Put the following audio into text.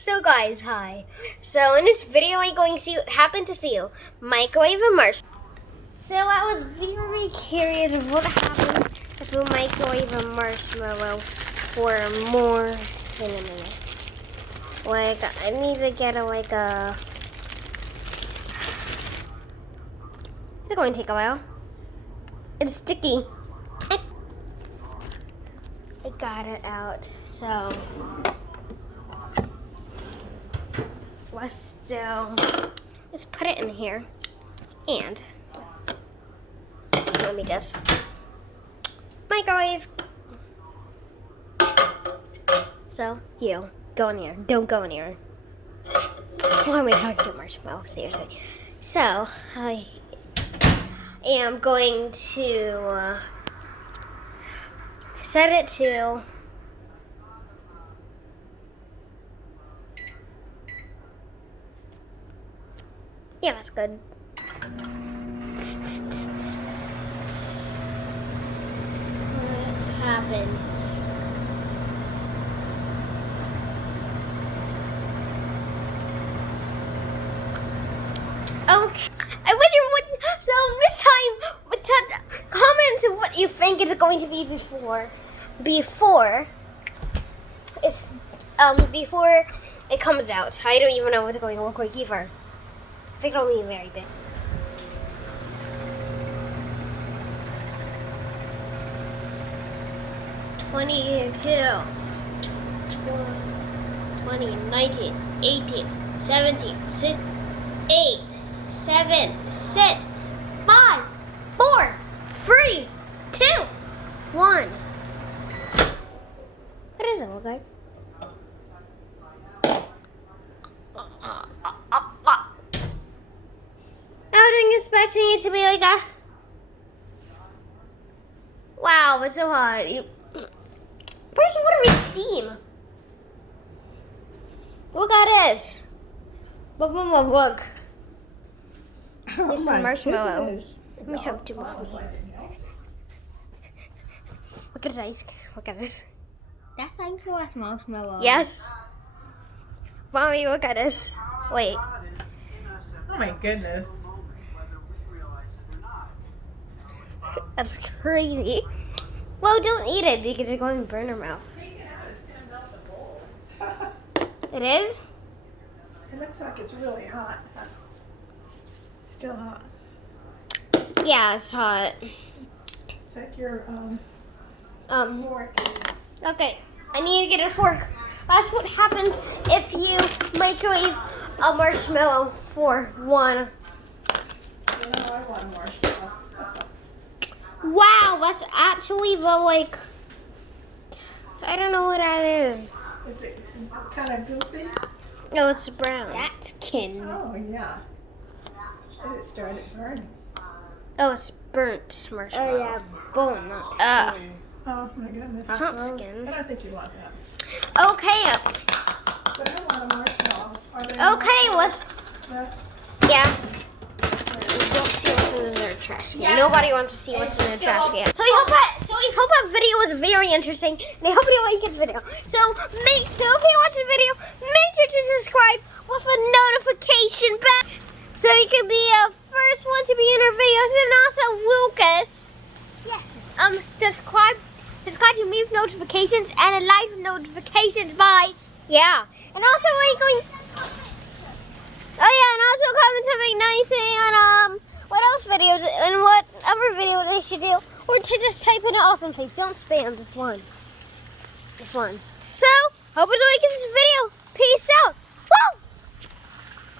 So guys, hi. So in this video I'm going to see what happened to feel microwave a marshmallow. So I was very curious of what happens if we microwave a marshmallow for more than a minute. Like I need to get it's going to take a while. It's sticky. I got it out, so let's put it in here, and let me just microwave. So you go in here, don't go in here. Why am I talking to Marshmallow? Seriously. So I am going to set it to yeah, that's good. What happened? Okay. I wonder what. So this time, comment what you think it's going to be before it's before it comes out. I don't even know what it's going to look like either. I think it'll be very big. $22, 20, 19, 18, 17, 16, 8, 7, 6, 5, 4, 3, 2, 1. What does it look like? I wasn't expecting it to be like that. Wow, it's so hot. Where's the water with steam? Look at this. Look. Oh, this is marshmallow. Goodness. Let me show it to Mommy. Look at his eyes. Look at this. That's actually a marshmallow. Yes. Mommy, look at this. Wait. Oh my goodness. That's crazy. Well, don't eat it because you're going to burn your mouth. It is? It looks like it's really hot. Still hot. Yeah, it's hot. Check your fork. Okay, I need to get a fork. That's what happens if you microwave a marshmallow for one. You know, I want marshmallow. Wow, that's actually I don't know what that is. Is it kind of goopy? No, it's brown. That's kin. Oh, yeah. And it started burning. Oh, it's burnt marshmallow. Oh yeah, bone, not skin. Oh my goodness. It's not skin. I don't think you want that. Okay. But I want a marshmallow. Are they Okay, let's. left? Yeah. Don't see what's in their trash can. Nobody wants to see what's in their trash can. So we hope that video was very interesting, and I hope you like this video. So if you watch the video, make sure to subscribe with a notification bell, so you can be the first one to be in our videos. And also Lucas. Yes. Subscribe to me with notifications and a live notifications. Bye. Yeah. And also and also comment something nice and what else videos and what other video they should do, or to just type in an awesome face. Don't spam, just one. So, hope you like this video. Peace out.